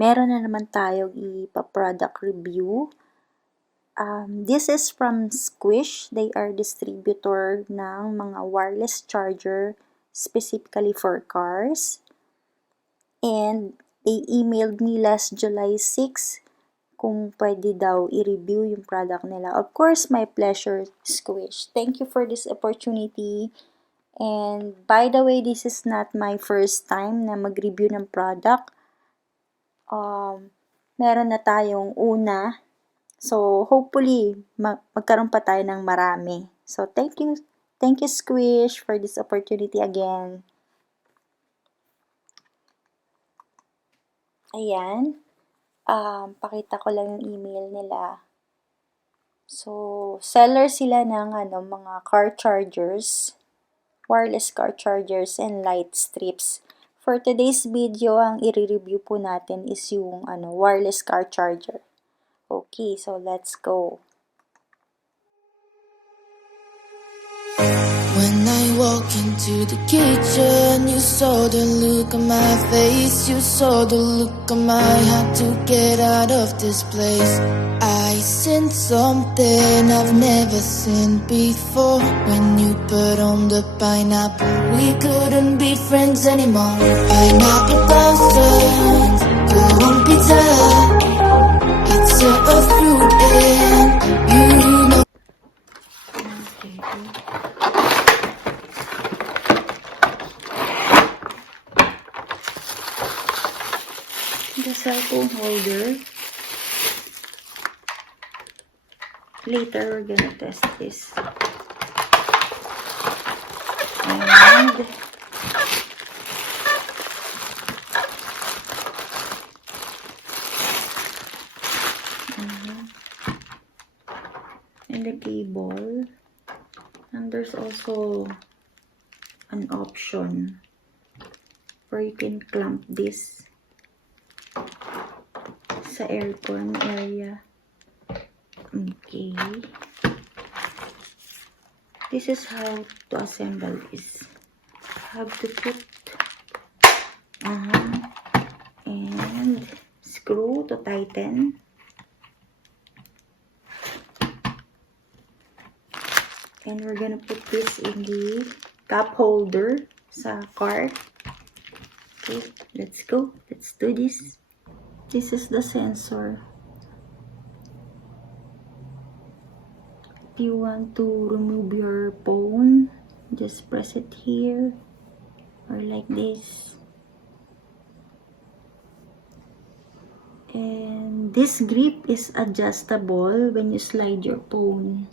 meron na naman tayong ipa-product review. This is from Squish. They are distributor ng mga wireless charger specifically for cars. And they emailed me last July 6 kung pwede daw i-review yung product nila. Of course, my pleasure, Squish. Thank you for this opportunity. And by the way, this is not my first time na mag-review ng product. Meron na tayong una. So, hopefully, magkaroon pa tayo ng marami. So, thank you, Squish, for this opportunity again. Ayan. Pakita ko lang yung email nila. So, seller sila ng mga car chargers, wireless car chargers, and light strips. For today's video, ang i-review po natin is yung wireless car charger. Okay, so let's go. When I walk into the kitchen, you saw the look on my face, you saw the look on my heart to get out of this place. I seen something I've never seen before. When you put on the pineapple, we couldn't be friends anymore. Pineapple blossoms, go on pizza. It's a fruit and you know. The cell phone holder. Later, we're gonna test this. And the cable. And there's also an option where you can clamp this sa aircon area. Okay. This is how to assemble this. Have to put and screw to tighten. And we're gonna put this in the cup holder sa cart. Okay, let's go. Let's do this. This is the sensor. If you want to remove your phone, just press it here or like this. And this grip is adjustable when you slide your phone.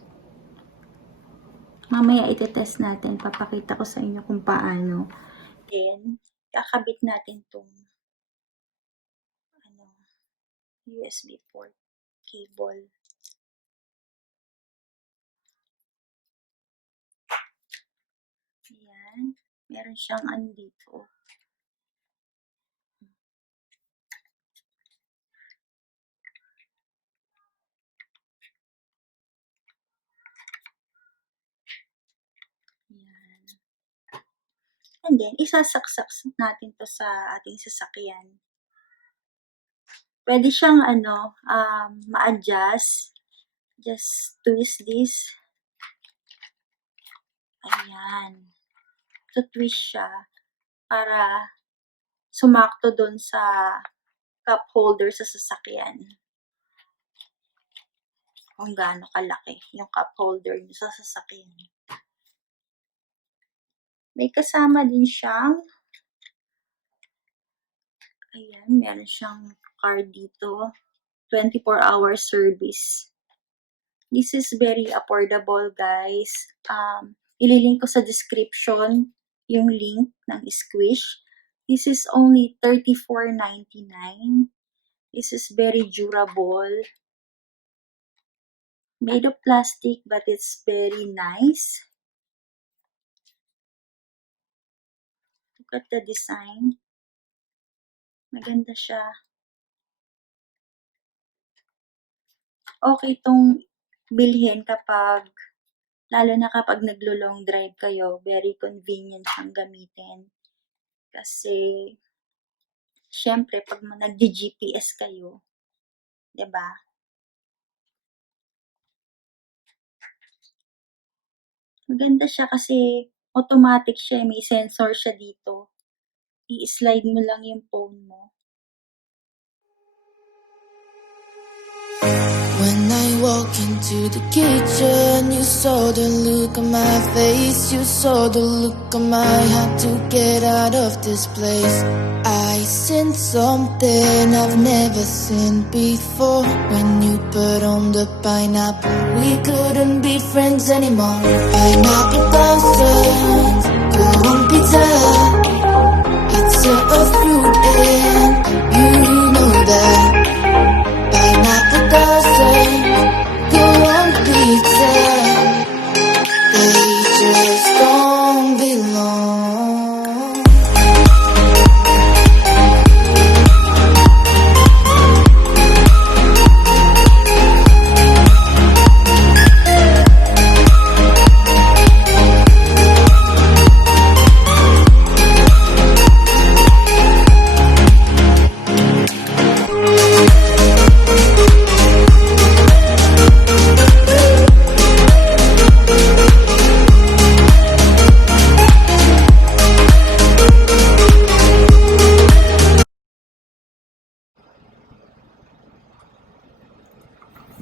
Mamaya itetest natin, papakita ko sa inyo kung paano. Then, kakabit natin tong USB port cable. Ayan, meron siyang andito. Ayan. And then, isasaksak natin to sa ating sasakyan. Pwede siyang ma-adjust. Just twist this. Ayan. So, twist siya para sumakto doon sa cup holder sa sasakyan. Kung gaano kalaki yung cup holder niyo sa sasakyan. May kasama din siyang ayan, meron siyang card dito. 24-hour service. This is very affordable, guys. Ililink ko sa description yung link ng Squish. This is only $34.99. This is very durable. Made of plastic, but it's very nice. Look at the design. Maganda siya. Okay itong bilhin kapag, lalo na kapag naglo-long drive kayo, very convenient siyang gamitin. Kasi, syempre, pag nag-GPS kayo, 'di ba? Maganda siya kasi automatic siya, may sensor siya dito. I-slide mo lang yung phone mo. When I walk into the kitchen, you saw the look on my face, you saw the look on my had to get out of this place. I sensed something I've never seen before. When you put on the pineapple, we couldn't be friends anymore. Pineapple blossoms, go on pizza. It's a fruit and you know that. Pineapple doesn't go on pizza. They just don't belong.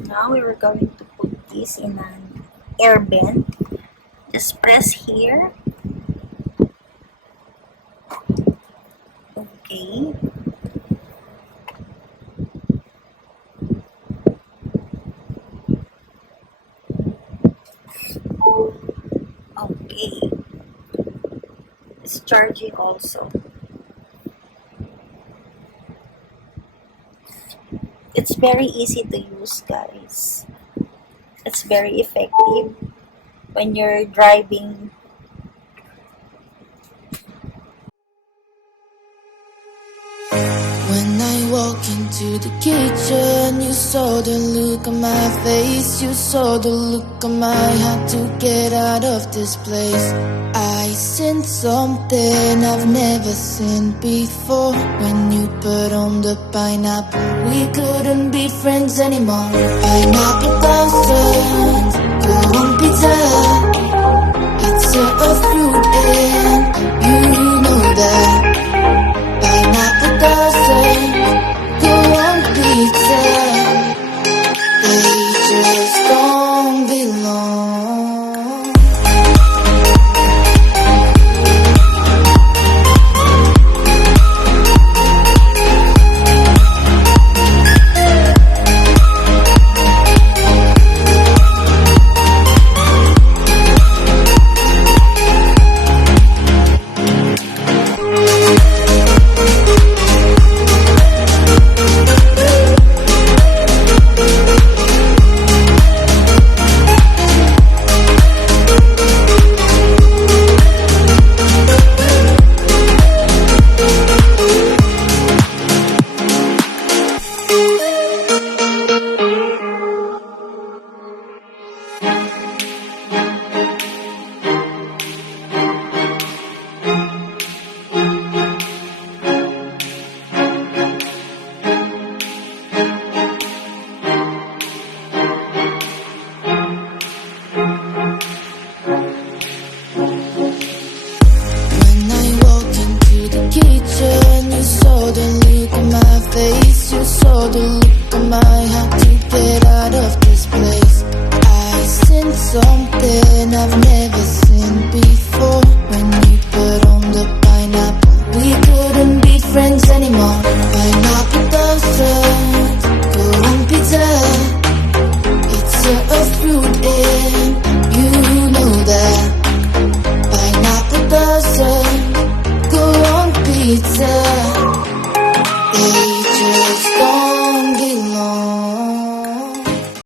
Now we're going to put this in an air vent. Just press here. Okay. Okay. It's charging also. It's very easy to use, guys. It's very effective when you're driving. When I walk into the kitchen, you saw the look on my face, you saw the look on my had to get out of this place. I sensed something I've never seen before. When you put on the pineapple, we couldn't be friends anymore. Pineapple blossoms, go on pizza.